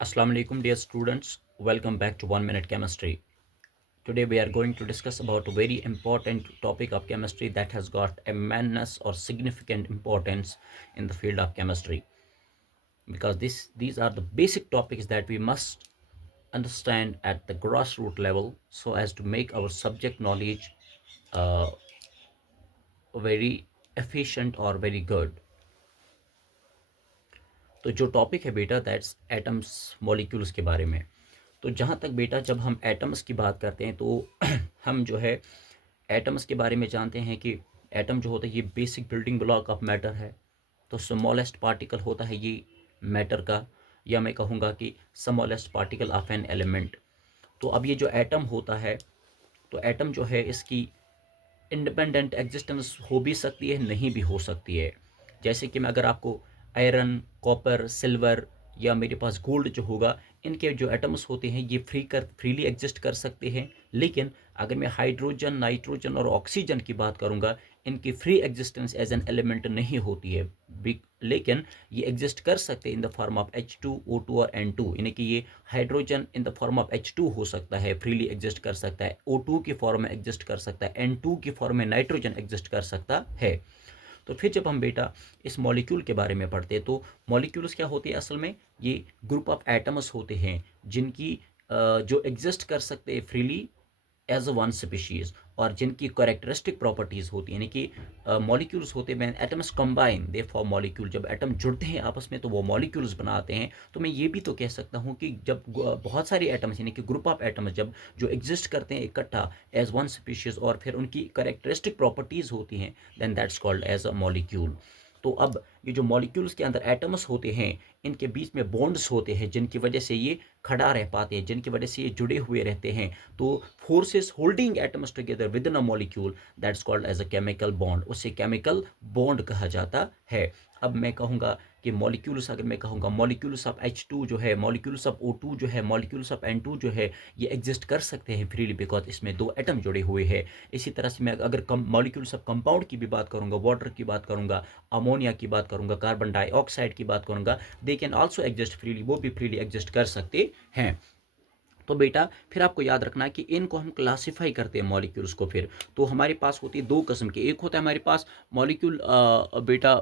Assalamu alaikum dear students, welcome back to 1 Minute Chemistry. Today we are going to discuss about a very important topic of chemistry that has got immense or significant importance in the field of chemistry, because these are the basic topics that we must understand at the grassroots level so as to make our subject knowledge uh, very efficient or very good. तो जो topic है बेटा that's atoms molecules के बारे में। तो जहाँ तक बेटा जब हम एटम्स की बात करते हैं तो हम जो है एटम्स के बारे में जानते हैं कि एटम जो होता है ये basic building block of matter है। तो स्मॉलेस्ट पार्टिकल होता है ये मैटर का, या मैं कहूँगा कि smallest particle of an element. तो अब ये जो एटम होता है, तो एटम जो है इसकी इंडिपेंडेंट एग्जिस्टेंस हो भी सकती है, नहीं भी हो सकती है। जैसे कि मैं अगर आपको आयरन, कॉपर, सिल्वर या मेरे पास गोल्ड जो होगा, इनके जो एटम्स होते हैं ये फ्रीली एग्जिस्ट कर सकते हैं। लेकिन अगर मैं हाइड्रोजन, नाइट्रोजन और ऑक्सीजन की बात करूंगा, इनकी free existence as an element नहीं होती है। लेकिन ये एग्जिस्ट कर सकते हैं in the form of H2, O2 और N2। यानी कि ये hydrogen in the form of H2 हो सकता है, फ्रीली एग्जिस्ट कर सकता है, O2 की फॉर्म में एग्जिस्ट कर सकता है, N2 की फॉर्म में नाइट्रोजन एग्जिस्ट कर सकता है। तो फिर जब हम बेटा इस मॉलिक्यूल के बारे में पढ़ते हैं तो मॉलिक्यूल्स क्या होती है असल में, ये ग्रुप ऑफ एटम्स होते हैं जिनकी जो एग्जिस्ट कर सकते हैं freely as a one species, और जिनकी करेक्टरिस्टिक प्रॉपर्टीज होती हैं, यानी कि मॉलिक्यूल्स होते हैं। Atoms combine they form molecule. जब एटम जुड़ते हैं आपस में तो वो मॉलिक्यूल्स बनाते हैं। तो मैं ये भी तो कह सकता हूँ कि जब बहुत सारी एटम्स यानी कि ग्रुप ऑफ एटम्स जब जो एग्जिस्ट करते हैं इकट्ठा एज वन स्पीशीज, और फिर उनकी करेक्टरिस्टिक प्रॉपर्टीज होती हैं, then that's called as a molecule. तो अब ये जो मॉलिक्यूल्स के अंदर एटम्स होते हैं, इनके बीच में बॉन्ड्स होते हैं जिनकी वजह से ये खड़ा रह पाते हैं, जिनकी वजह से ये जुड़े हुए रहते हैं। तो forces holding atoms together within a molecule that's called as a chemical bond, उसे केमिकल बॉन्ड कहा जाता है। अब मैं कहूँगा कि मॉलिक्यूल्स, अगर मैं कहूँगा मॉलिक्यूल्स ऑफ H2 जो है, मॉलिक्यूल्स ऑफ O2 जो है, मॉलिक्यूल्स ऑफ N2 जो है, ये एग्जिस्ट कर सकते हैं फ्रीली बिकॉज इसमें दो एटम जुड़े हुए हैं। इसी तरह से मैं अगर मॉलिक्यूल्स ऑफ कंपाउंड की भी बात करूँगा, वाटर की बात करूँगा, अमोनिया की बात करूँगा, कार्बन डाइऑक्साइड की बात करूँगा, they can also exist freely, वो भी फ्रीली एग्जिस्ट कर सकते हैं। तो बेटा फिर आपको याद रखना है कि इनको हम क्लासिफाई करते हैं मॉलिक्यूल्स को। फिर तो हमारे पास होती है दो किस्म के। एक होता है हमारे पास मॉलिक्यूल, बेटा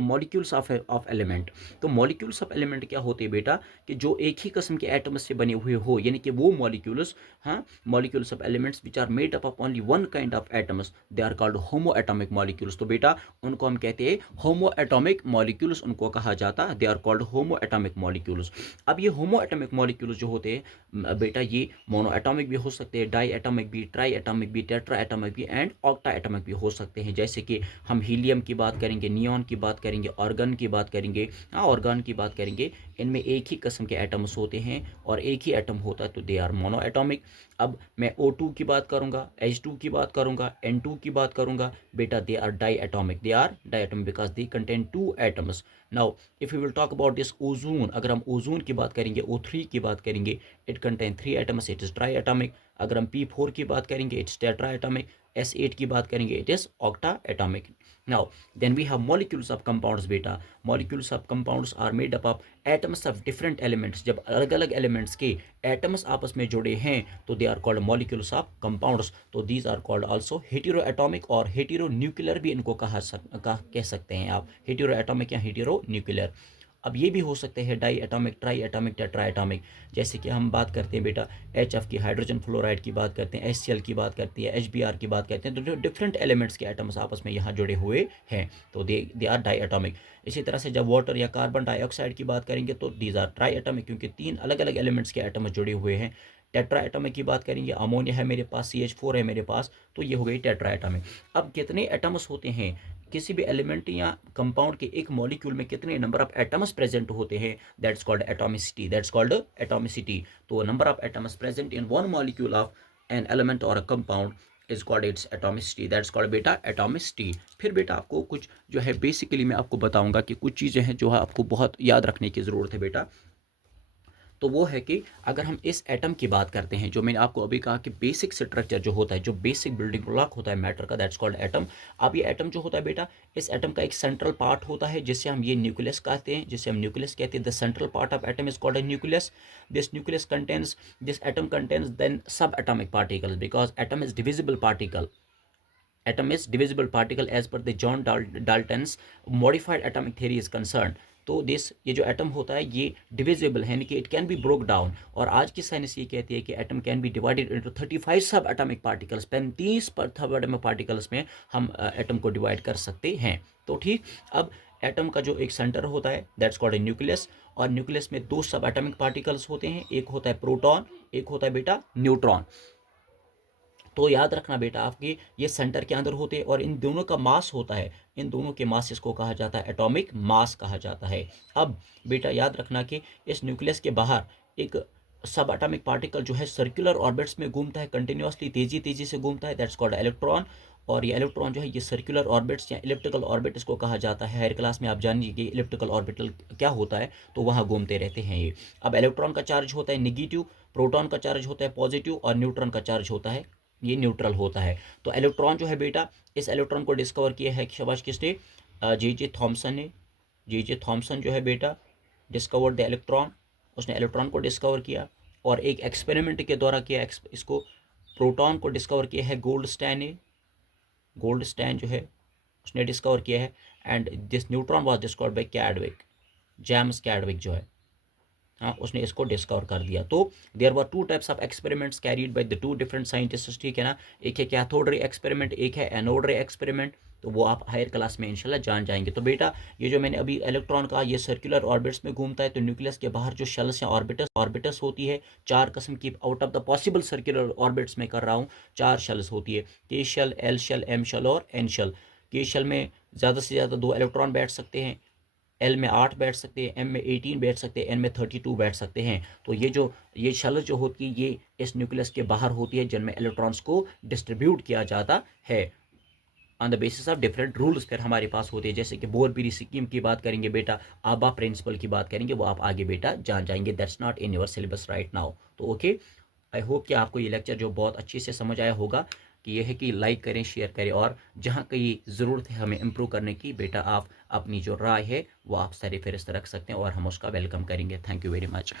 मॉलिक्यूल्स ऑफ एलिमेंट। तो मॉलिक्यूल्स ऑफ एलिमेंट क्या होते हैं बेटा, कि जो एक ही किस्म के एटम्स से बने हुए हो, यानी कि वो मॉलिक्यूल्स, हाँ, molecules of elements which are made up of only one kind of atoms, they are called homoatomic molecules. तो बेटा उनको हम कहते हैं होमो एटॉमिक मॉलिक्यूल्स, उनको कहा जाता है, they are called homoatomic molecules. अब ये होमो एटॉमिक मॉलिक्यूल्स जो होते हैं बेटा, ये मोनो एटॉमिक भी हो सकते हैं, डाई एटॉमिक भी, ट्राई एटॉमिक भी, टेट्रा एटॉमिक भी एंड ऑक्टा एटॉमिक भी हो सकते हैं। जैसे कि हम हीलियम की बात करेंगे, नियॉन की बात करेंगे, ऑर्गन की बात करेंगे, हाँ ऑर्गन की बात करेंगे। इनमें एक ही किस्म के एटम्स होते हैं और एक ही एटम होता है, तो दे आर मोनो एटॉमिक। अब मैं O2 की बात करूंगा, H2 की बात करूंगा, N2 की बात करूंगा, बेटा they are diatomic, they are diatomic because they contain two atoms. Now if you will talk about this ozone, अगर हम ओजोन की बात करेंगे, O3 की बात करेंगे, it contain three atoms, it is try atomic. अगर हम P4 की बात करेंगे, इट्स टेट्रा एटॉमिक। S8 की बात करेंगे, it is octa atomic. Now then we have molecules of compounds बेटा। Molecules of compounds are made up of atoms of different elements. जब अलग अलग एलिमेंट्स के एटम्स आपस में जुड़े हैं तो they are called molecules of compounds. तो these are called also hetero atomic और हेटेरो न्यूक्लियर भी इनको कह सकते हैं आप, हेटेरो एटॉमिक या हेटेरो न्यूक्लियर। अब ये भी हो सकते हैं di atomic, tri atomic, tetra atomic. जैसे कि हम बात करते हैं बेटा HF की, हाइड्रोजन फ्लोराइड की बात करते हैं, HCl की बात करती है, HBr की बात करते हैं। तो डिफरेंट एलिमेंट्स के एटम्स आपस में यहाँ जुड़े हुए हैं, तो दे आर डाई एटॉमिक। इसी तरह से जब वाटर या कार्बन डाइऑक्साइड की बात करेंगे तो दीज आर ट्राई एटॉमिक, क्योंकि तीन अलग अलग एलिमेंट्स के एटम्स जुड़े हुए हैं। टेट्रा एटॉमिक की बात करेंगे, अमोनिया है मेरे पास, CH4 है मेरे पास, तो ये हो गई टेट्रा एटॉमिक। अब कितने एटम्स होते हैं किसी भी एलिमेंट या कंपाउंड के एक मॉलिक्यूल में, कितने नंबर ऑफ एटम्स प्रेजेंट होते हैं, that's called atomicity, that's called atomicity. तो number of atoms present in one molecule of an element or a compound is called its atomicity, that's called बेटा atomicity. फिर बेटा आपको कुछ जो है बेसिकली मैं आपको बताऊंगा कि कुछ चीज़ें हैं जो है आपको बहुत याद रखने की ज़रूरत है बेटा। तो वो है कि अगर हम इस एटम की बात करते हैं, जो मैंने आपको अभी कहा कि बेसिक स्ट्रक्चर जो होता है, जो बेसिक बिल्डिंग ब्लॉक होता है मैटर का, दैट्स कॉल्ड एटम। अब ये एटम जो होता है बेटा, इस एटम का एक सेंट्रल पार्ट होता है जिससे हम ये न्यूक्लियस कहते हैं, जिसे हम न्यूक्लियस कहते हैं। The central part of atom is called a nucleus. This nucleus contains, this atom contains then sub atomic particles, because atom is divisible particle. Atom is divisible particle as per the John Dalton's modified atomic theory is concerned। तो this ये जो atom होता है ये divisible है, यानी कि it can be broke down. और आज की साइंस ये कहती है कि atom can be divided into 35 सब एटॉमिक पार्टिकल्स। 35 पर सब एटॉमिक पार्टिकल्स में हम एटम को डिवाइड कर सकते हैं। तो ठीक, अब एटम का जो एक सेंटर होता है दैट्स कॉल्ड ए न्यूक्लियस, और न्यूक्लियस में दो सब एटॉमिक पार्टिकल्स होते हैं, एक होता है प्रोटॉन, एक होता है बेटा न्यूट्रॉन। तो याद रखना बेटा आपके ये सेंटर के अंदर होते हैं, और इन दोनों का मास होता है, इन दोनों के मास को कहा जाता है एटॉमिक मास कहा जाता है। अब बेटा याद रखना कि इस न्यूक्लियस के बाहर एक सब एटॉमिक पार्टिकल जो है सर्कुलर ऑर्बिट्स में घूमता है, कंटिन्यूसली तेजी से घूमता है, दैट्स कॉल्ड इलेक्ट्रॉन। और ये इलेक्ट्रॉन जो है ये सर्कुलर ऑर्बिट्स या इलेप्टिकल ऑर्बिट इसको कहा जाता है। हायर क्लास में आप जानिए कि इलेप्टिकल ऑर्बिटल क्या होता है, तो वहाँ घूमते रहते हैं ये। अब इलेक्ट्रॉन का चार्ज होता है निगेटिव, प्रोटॉन का चार्ज होता है पॉजिटिव, और न्यूट्रॉन का चार्ज होता है ये न्यूट्रल होता है। तो इलेक्ट्रॉन जो है बेटा, इस इलेक्ट्रॉन को डिस्कवर किया है शाबाश किसने, जे थॉमसन ने। जे थॉमसन जो है बेटा डिस्कवर्ड द इलेक्ट्रॉन, उसने इलेक्ट्रॉन को डिस्कवर किया, और एक एक्सपेरिमेंट के द्वारा किया इसको। प्रोटॉन को डिस्कवर किया है गोल्डस्टाइन ने, गोल्डस्टाइन जो है उसने डिस्कवर किया है। And this neutron was discovered by Chadwick, James Chadwick जो है, हाँ उसने इसको डिस्कवर कर दिया। तो there were two types of experiments carried by the two different scientists, ठीक है ना। एक है कैथोड रे एक्सपेरिमेंट, एक है एनोड रे एक्सपेरिमेंट। तो वो आप हायर क्लास में इंशाल्लाह जान जाएंगे। तो बेटा ये जो मैंने अभी इलेक्ट्रॉन का ये सर्कुलर ऑर्बिट्स में घूमता है, तो न्यूक्लियस के बाहर जो शेल्स या ऑर्बिटस होती है, चार किस्म की, out of the possible circular orbits में कर रहा हूँ, चार शेल्स होती है, K shell, L shell, M shell और एन शेल। के शेल में ज़्यादा से ज़्यादा 2 इलेक्ट्रॉन बैठ सकते हैं, एल में 8 बैठ सकते हैं, एम में 18 बैठ सकते हैं, एन में 32 बैठ सकते हैं। तो ये शेल जो होती है ये इस न्यूक्लियस के बाहर होती है, जिनमें इलेक्ट्रॉन्स को डिस्ट्रीब्यूट किया जाता है on the basis of different rules. फिर हमारे पास होते हैं, जैसे कि बोरबीरी स्कीम की बात करेंगे बेटा, आबा प्रिंसिपल की बात करेंगे, वो आप आगे बेटा जान जाएंगे। That's not in your syllabus right now. तो ओके, आई होप कि आपको ये लेक्चर जो बहुत अच्छे से समझ आया होगा, कि यह है कि लाइक करें, शेयर करें, और जहाँ कहीं ज़रूरत है हमें इम्प्रूव करने की बेटा, आप अपनी जो राय है वो आप सारी फहरिस्त रख सकते हैं, और हम उसका वेलकम करेंगे। Thank you very much.